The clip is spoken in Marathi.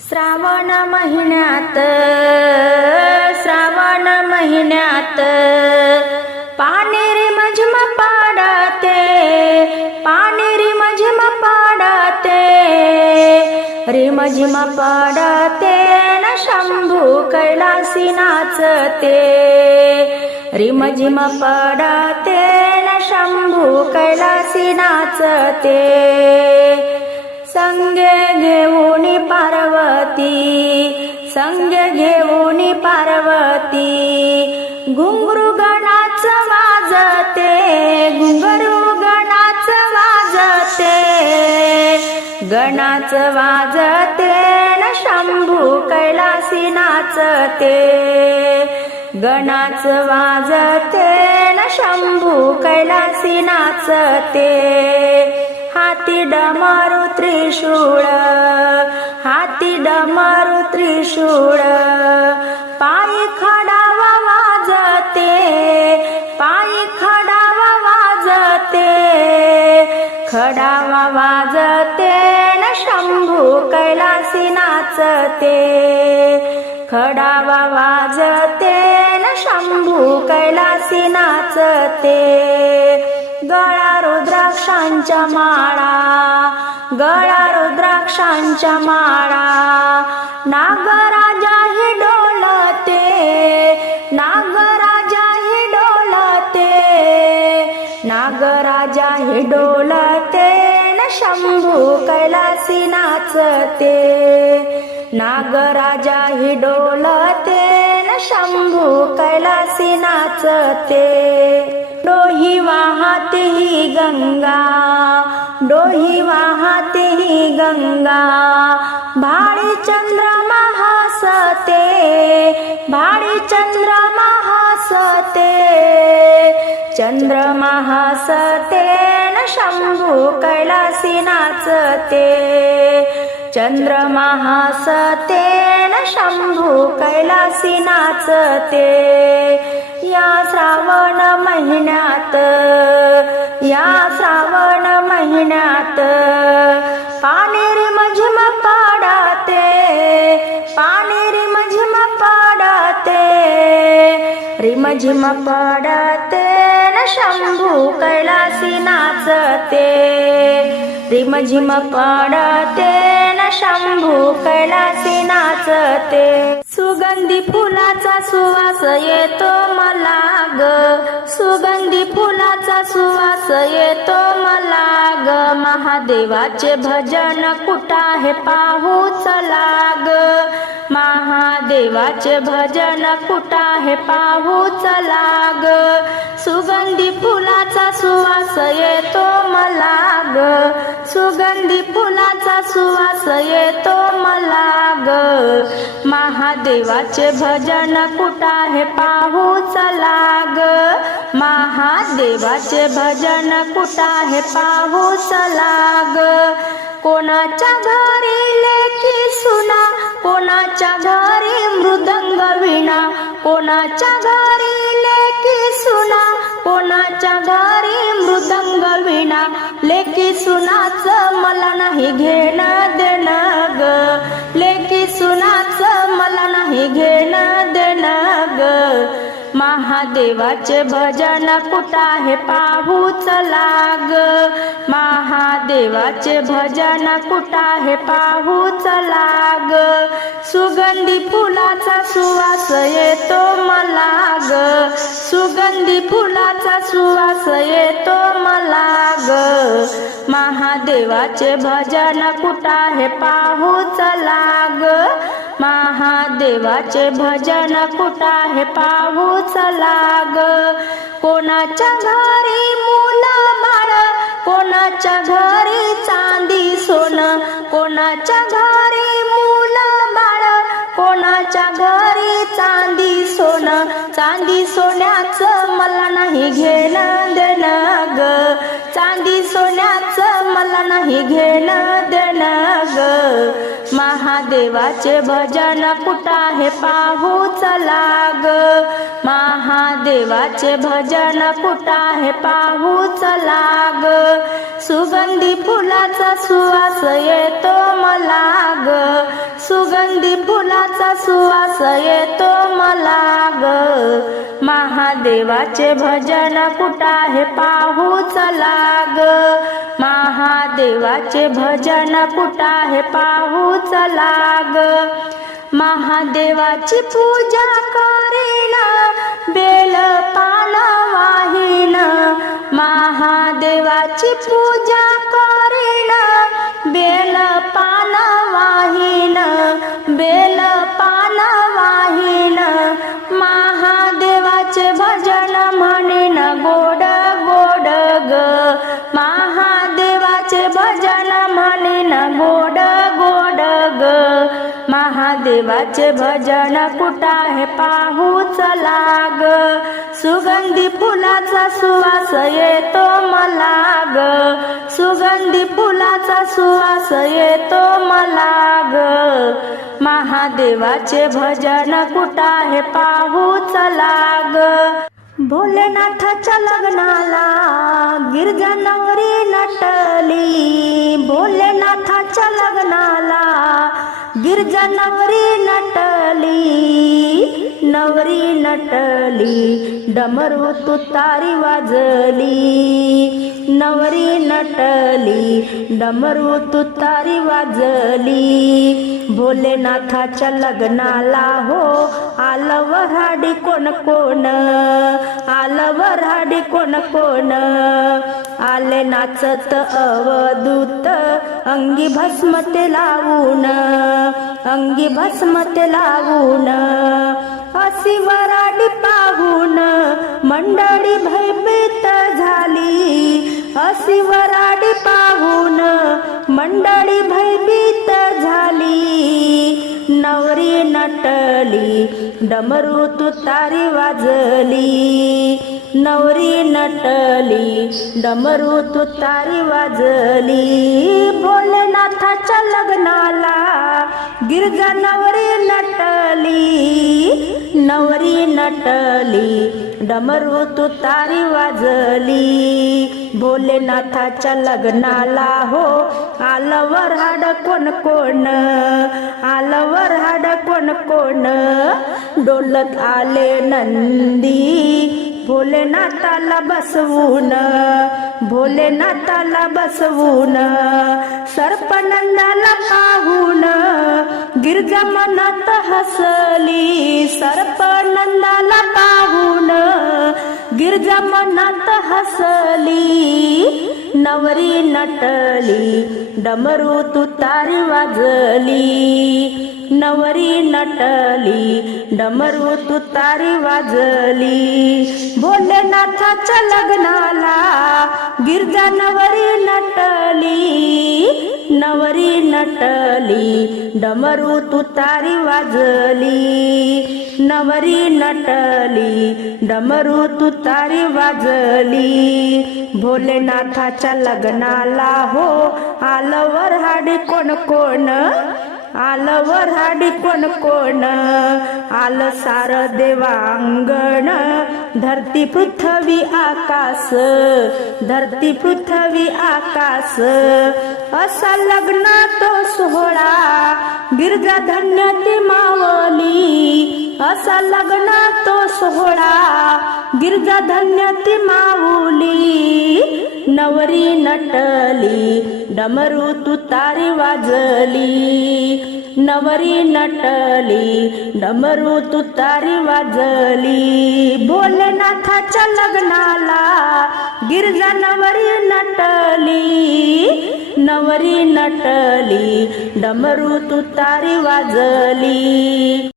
श्रावण महिन्यात श्रावण महिन्यात पानेरी मझम पाडते पानेरी मझम पाडते रिमझिम पाडते न शंभू कैलासी नाचते रे मझम पाडते न शंभू कैलासी नाचते. संगे घेऊन पार्वती संगे घेऊन पार्वती. घुंगरू गणाच वाजते घुंगरू गणाच वाजते. गणाच वाजते न शंभू कैलासी नाचते. गणाच वाजते न शंभू कैलासी नाचते. हाती डमारू त्रिशूळ हाती डमारू त्रिशूळ. पायी खडावा वाजते पायी खडावा वाजते. खडावा वाजते न शंभू कैलासी नाचते. खडावा वाजते न शंभू कैलासी नाचते. गळा रुद्राक्षांच्या माळा गळा रुद्राक्षांच्या माळा. नागराजा हे डोलते नागराजा हे डोलते नागराजा हे डोलते न शंभू कैलासी नाचते. नागराजा हे डोलते न शंभू कैलासी नाचते. डोही वाहते ही गंगा डोही वाहते ही गंगा. भाडी चंद्र महासते भाडी चंद्र महासते चंद्र महासते न शंभू कैलासी नाचते. चंद्र महासते न शंभू कैलासी नाचते. या श्रावण महिन्यात. या श्रावण महिन्यात पानेरी मझम पाडाते पानेरी मझम पाडाते. रिमझिम पाडाते न शंभू कैलासी नाचते. रिमझिम पडते न शंभू कैलासी नाचते. सुगंधी फुलाचा सुवास येतो मला ग. सुगंधी फुलाचा सुवास येतो मला ग. महादेवाचे भजन कुठा हे पाहू चला ग. महादेवाचे भजन कुठा हे पाहू चला ग. सुगंधी फुलाचा सुवास येतो मला ग. सुगंधी फुलाचा सुवास येतो मला ग. महादेवाचे भजन कुठा हे पाहू चला ग. महादेवाचे भजन कुठा हे पाहू चला ग. कोणाच्या घरी लेखी सुना कोणाच्या घरी मृदंग विणा कोणाच्या घरी महादेवाचे भजन कुठा आहे पाहू लाग. महादेवाचे भजन कुठं आहे पाहू लाग. सुगंधी फुलाचा सुवास येतो मला ग सुगंधी फुलाचा सुवास येतो मला ग महादेवाचे भजन कुठा आहे पाहू लाग. महादेवाचे भजन कुठं आहे पाहू चला ग. कोणाच्या घरी मुलं बाळ कोणाच्या घरी चांदी सोनं कोणाच्या घरी मुलं बाळ कोणाच्या घरी चांदी सोनं. चांदी सोन्याचं मला नाही घेणं देणं ग. चांदी सोन्याचं मला नाही घेणं देणं ग. महादेवाचे भजन कुठा आहे पाहू चला ग. महादेवाचे भजन कुठा आहे पाहू चला ग. सुगंधी फुलाचा सुवास येतो मला ग. सुगंधी फुलाचा सुवास येतो मला ग. महादेवाचे भजन कुठा आहे पाहू चला ग. महादेवाचे भजन कुठं आहे पाहू लाग. महादेवाची पूजा करीन बेल पान वाहीन महादेवाची पूजा करीन बेल पान वाहीन बेल देवाचे भजन कुठं हे पाहू चलाग सुगंधी फुलाचा सुवास येतो मला ग सुगंधी फुलाचा सुवास येतो मला ग महादेवाचे भजन कुठं हे पाहू चलाग भोलेनाथाच्या लग्नाला गिरजा नवरी नटली. भोलेनाथाच्या लग्नाला गिरजा नवरी नटली नवरी नटली डमरू तुतारी वाजली. नवरी नटली डमरू तुतारी वाजली. भोलेनाथाच्या लग्नाला हो आलं कोण कोण? आलं कोण कोण? आले नाचत अवधूत अंगी भस्म ते लावून. अंगी भस्म ते लावून. अशी वराडी पाहून मंडळी भयभीत झाली. अशी वराडी पाहून मंडळी भयभीत झाली. नवरी नटली डमरू तुतारी वाजली. नवरी नटली डमरू तुतारी वाजली. भोलेनाथाच्या लग्नाला गिरजा नवरी नटली. नवरी नटली डमरू तुतारी वाजली. भोलेनाथाच्या लग्नाला हो. आलवर हाड कोण कोण? आलवर हाड कोण कोण? डोलत आले नंदी भोलेनाथाला बसवून. भोलेनाथाला बसवून. सर्पनंदाला पाहून. गिरजा मनात हसली. सर्पनंदाला पाहून. गिरजा मनात हसली नवरी नटली डमरू तुतारी वाजली. नवरी नटली डमरू तुतारी वाजली. भोलेनाथाच्या लग्नाला गिरजा नवरी नटली डमरू तुतारी वाजली. नवरी नटली. डमरू तुतारी वाजली. भोलेनाथाच्या लग्नाला हो. आलवर हाडी कोण कोण? आलं हाडी कोण कोण? आलं सार देवांगण. धरती पृथ्वी आकाश धरती पृथ्वी आकाश असा लग्न तो सोहळा. गिरजा धन्य ती मावली. असा लग्न तो सोहळा. गिरजा धन्य ती माऊली नवरी नटली. डमरू तुतारी वाजली. नवरी नटली. डमरू तुतारी वाजली. भोलेनाथाच्या लग्नाला. गिरजा नवरी नटली. नवरी नटली. डमरू तुतारी वाजली.